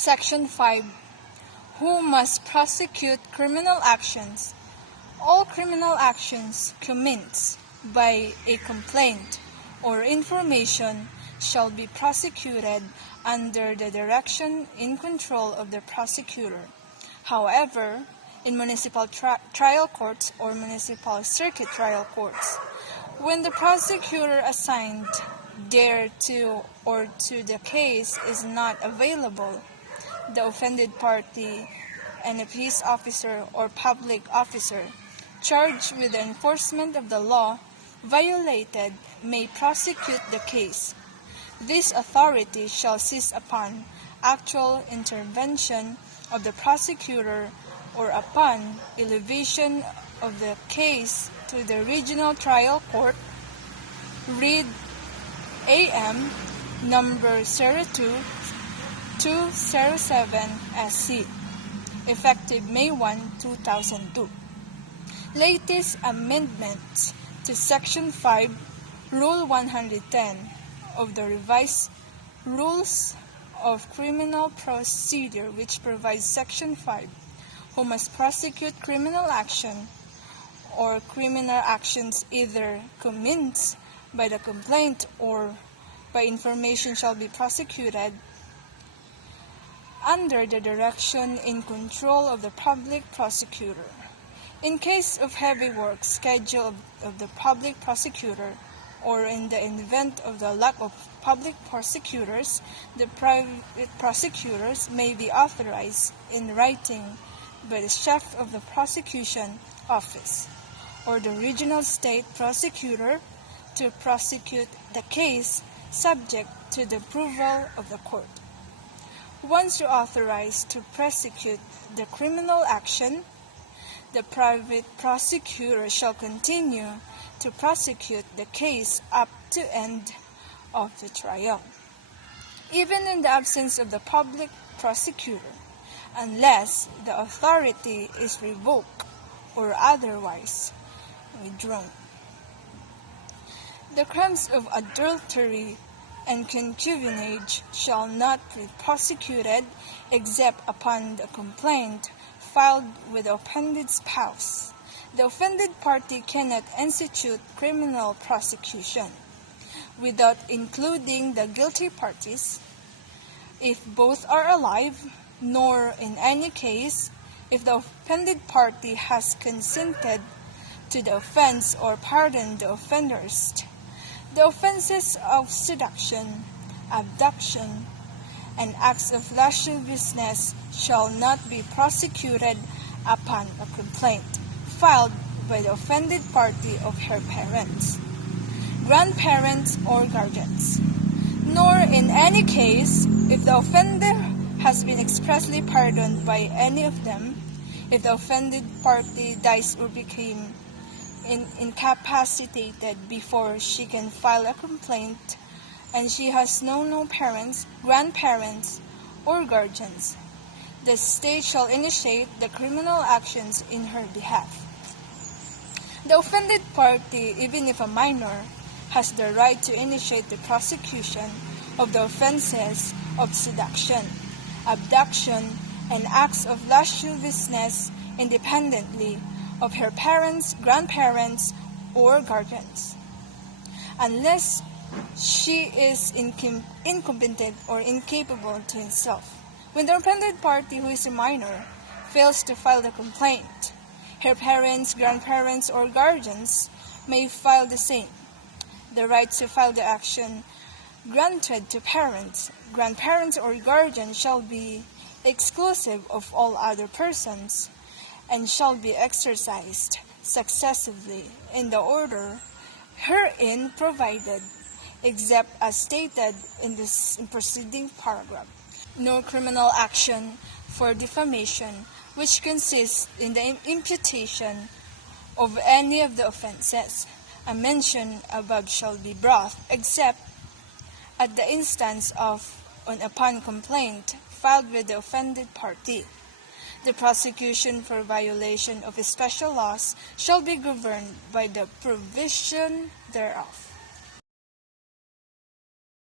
Section 5. Who must prosecute criminal actions? All criminal actions commenced by a complaint or information shall be prosecuted under the direction and control of the prosecutor. However, in municipal trial courts or municipal circuit trial courts, when the prosecutor assigned thereto or to the case is not available, the offended party and a peace officer or public officer charged with the enforcement of the law violated may prosecute the case. This authority shall seize upon actual intervention of the prosecutor or upon elevation of the case to the regional trial court, read AM number 02207 SC, effective May 1, 2002. Latest amendments to Section 5, Rule 110 of the Revised Rules of Criminal Procedure, which provides Section 5, who must prosecute criminal action or criminal actions either commenced by the complaint or by information shall be prosecuted under the direction and control of the public prosecutor. In case of heavy work schedule of the public prosecutor, or in the event of the lack of public prosecutors, the private prosecutors may be authorized in writing by the chief of the prosecution office or the regional state prosecutor to prosecute the case subject to the approval of the court. Once authorized to prosecute the criminal action, the private prosecutor shall continue to prosecute the case up to end of the trial, even in the absence of the public prosecutor, unless the authority is revoked or otherwise withdrawn. The crimes of adultery and concubinage shall not be prosecuted except upon the complaint filed with the offended spouse. The offended party cannot institute criminal prosecution without including the guilty parties, if both are alive, nor in any case if the offended party has consented to the offense or pardoned the offenders. The offenses of seduction, abduction, and acts of lasciviousness shall not be prosecuted upon a complaint filed by the offended party of her parents, grandparents, or guardians, nor in any case if the offender has been expressly pardoned by any of them, if the offended party dies or became incapacitated before she can file a complaint, and she has no parents, grandparents, or guardians. The state shall initiate the criminal actions in her behalf. The offended party, even if a minor, has the right to initiate the prosecution of the offenses of seduction, abduction, and acts of lasciviousness independently of her parents, grandparents, or guardians, unless she is incompetent or incapable to herself. When the offended party, who is a minor, fails to file the complaint, her parents, grandparents, or guardians may file the same. The right to file the action granted to parents, grandparents, or guardians shall be exclusive of all other persons, and shall be exercised successively in the order herein provided, except as stated in this preceding paragraph. No criminal action for defamation, which consists in the imputation of any of the offenses mentioned above, shall be brought, except at the instance of and upon complaint filed with the offended party. The prosecution for violation of special laws shall be governed by the provision thereof.